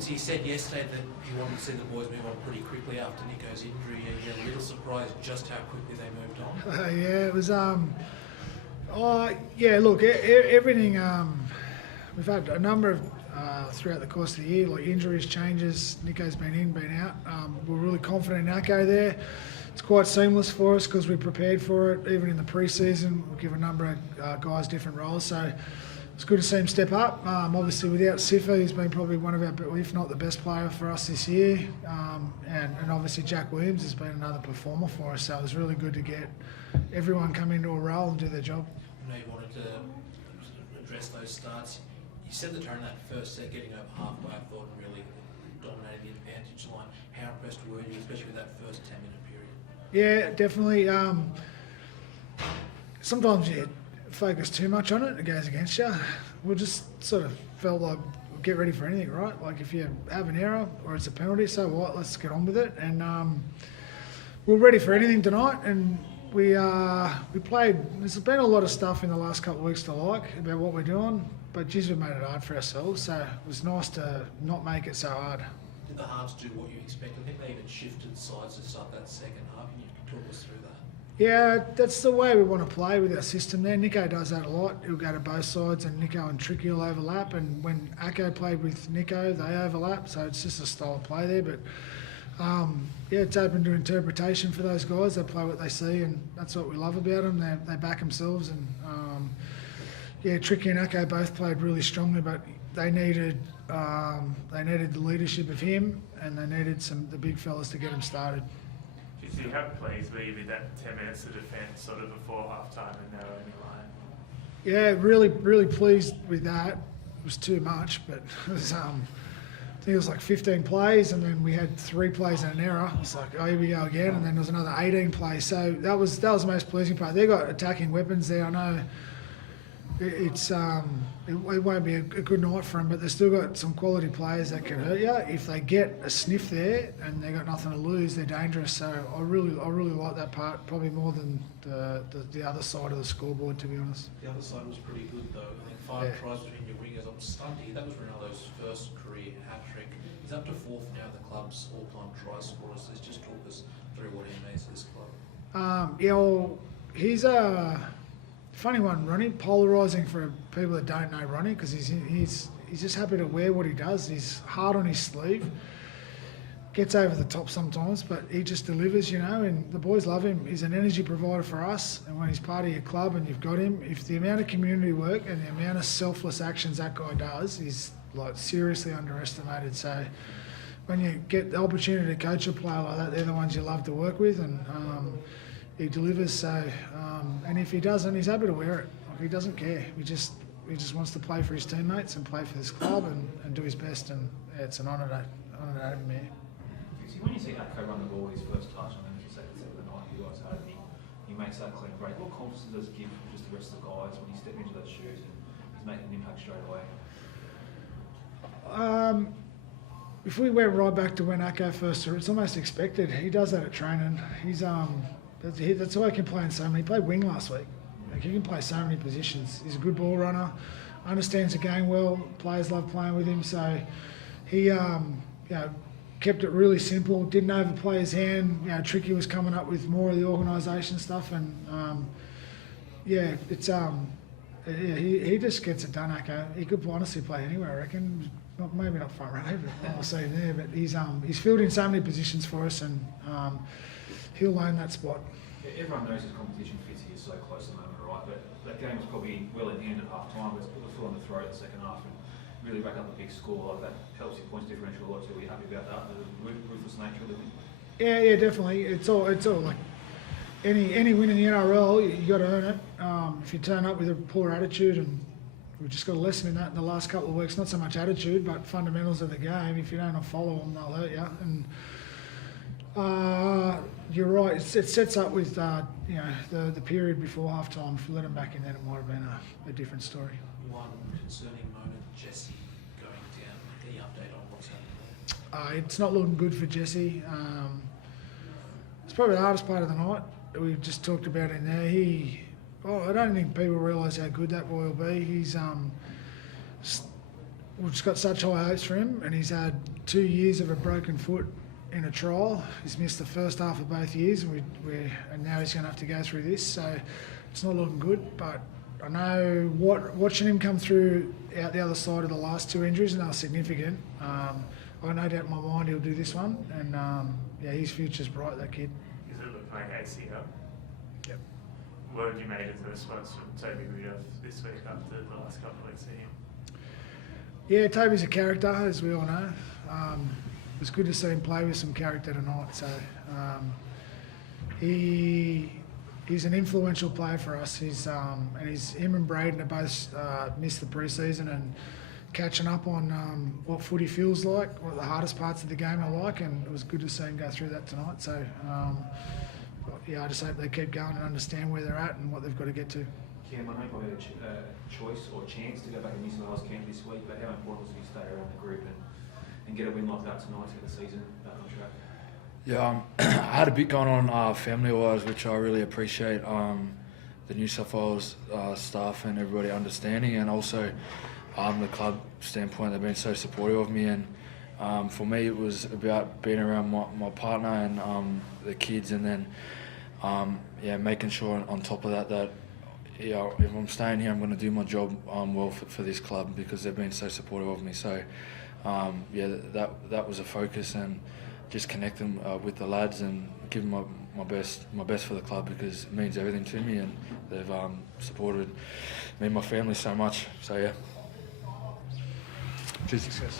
Fitzy, he said yesterday that he wanted to see the boys move on pretty quickly after Nico's injury. Are you a little surprised just how quickly they moved on? Yeah, it was. Look, everything. We've had a number of throughout the course of the year, like injuries, changes. Nico's been in, been out. We're really confident in Acco there. It's quite seamless for us because we prepared for it. Even in the pre-season, we'll give a number of guys different roles. So it's good to see him step up. Obviously, without Sifa, he's been probably one of our, if not the best player for us this year. And obviously, Jack Williams has been another performer for us. So it was really good to get everyone come into a role and do their job. I know you wanted to address those starts. You said that during that first set, getting over halfway, I thought really dominated the advantage line. How impressed were you, especially with that first 10-minute period? Yeah, definitely. Sometimes you focus too much on it, it goes against you. We just sort of felt like get ready for anything, right? Like if you have an error or it's a penalty, so what? Let's get on with it. And we're ready for anything tonight. And we played. There's been a lot of stuff in the last couple of weeks to like about what we're doing, but geez, we made it hard for ourselves. So it was nice to not make it so hard. Did the halves do what you expected? I think they even shifted sides to start that second half. Can you talk us through that? Yeah, that's the way we want to play with our system there. Nico does that a lot. He'll go to both sides and Nico and Tricky will overlap. And when Acco played with Nico, they overlap. So it's just a style of play there. But it's open to interpretation for those guys. They play what they see and that's what we love about them. They back themselves. And Tricky and Acco both played really strongly, but they needed the leadership of him and they needed the big fellas to get them started. So how pleased were you with that 10 minutes of defence sort of before half-time and now only line? Yeah, really, really pleased with that. It was too much, but it was, I think it was like 15 plays and then we had 3 plays and an error. It's like, oh, here we go again. And then there was another 18 plays. So that was the most pleasing part. They've got attacking weapons there. I know it won't be a good night for them, but they've still got some quality players that can hurt you. If they get a sniff there and they've got nothing to lose, they're dangerous. So I really like that part, probably more than the other side of the scoreboard, to be honest. The other side was pretty good though. I think 5 tries between your wingers. I'm stunned to hear that was Ronaldo's first career hat-trick. He's up to 4th now in the club's all-time try scorers. So just talk us through what he means to this club. He's a funny one, Ronnie. Polarising for people that don't know Ronnie because he's just happy to wear what he does. He's hard on his sleeve. Gets over the top sometimes, but he just delivers, and the boys love him. He's an energy provider for us, and when he's part of your club and you've got him, if the amount of community work and the amount of selfless actions that guy does is like seriously underestimated. So when you get the opportunity to coach a player like that, they're the ones you love to work with, and he delivers. So, and if he doesn't, he's happy to wear it. Like, he doesn't care. He just wants to play for his teammates and play for this club and do his best. And it's an honour to have him here. When you see Acco run the ball his first touch and then the second set of the night you guys had, he makes that clean break. What confidence does it give just the rest of the guys when you step into those shoes and he's making an impact straight away? If we went right back to when Acco first started, it's almost expected. He does that at training. He's that's why he can play in so many. He played wing last week. Like, he can play so many positions. He's a good ball runner, understands the game well. Players love playing with him. So he kept it really simple. Didn't overplay his hand. Tricky was coming up with more of the organisation stuff, and he just gets it done. Acco. He could honestly play anywhere, I reckon. Maybe not front row, but I'll see him there. But he's filled in so many positions for us, and he'll own that spot. Yeah, everyone knows his competition Fitzy is so close at the moment, right? But that game was probably well in hand at half time, but it's put the foot on the throat in the second half and really rack up a big score. Like that helps your points differential a lot too. Are you happy about that? The ruthless nature of the win? Yeah, definitely. It's all like any win in the NRL, you got to earn it. If you turn up with a poor attitude, and we've just got a lesson in that in the last couple of weeks, not so much attitude, but fundamentals of the game. If you don't follow them, they'll hurt you. And you're right. It sets up with the period before halftime. If we let them back in, then it might have been a different story. One concerning moment, Jesse going down. Any update on what's happening there? It's not looking good for Jesse. It's probably the hardest part of the night. We just talked about in there. I don't think people realise how good that boy will be. He's we've just got such high hopes for him, and he's had 2 years of a broken foot in a trial. He's missed the first half of both years, and and now he's going to have to go through this. So it's not looking good. But I know watching him come through out the other side of the last 2 injuries, and they were significant. I no doubt in my mind he'll do this one, and yeah, his future's bright. That kid. Is it looking like ACL? Yep. What have you made of the response from Toby Rudolph this week after the last couple of weeks seeing him? Yeah, Toby's a character, as we all know. It was good to see him play with some character tonight. So he's an influential player for us. Him and Braden have both missed the pre-season and catching up on what footy feels like, what the hardest parts of the game are like, and it was good to see him go through that tonight. So yeah, I just hope they keep going and understand where they're at and what they've got to get to. Cam, I know you probably had a choice or chance to go back to New South Wales camp this week, but how important was it to stay around the group and get a win like that tonight to get the season back on track? Yeah, I had a bit going on family-wise, which I really appreciate the New South Wales staff and everybody understanding, and also the club standpoint. They've been so supportive of me, and for me it was about being around my partner and the kids, and then yeah, making sure on top of that yeah, if I'm staying here, I'm going to do my job well for this club, because they've been so supportive of me. So yeah, that was a focus, and just connecting with the lads and giving my best for the club, because it means everything to me, and they've supported me and my family so much. So yeah. Success.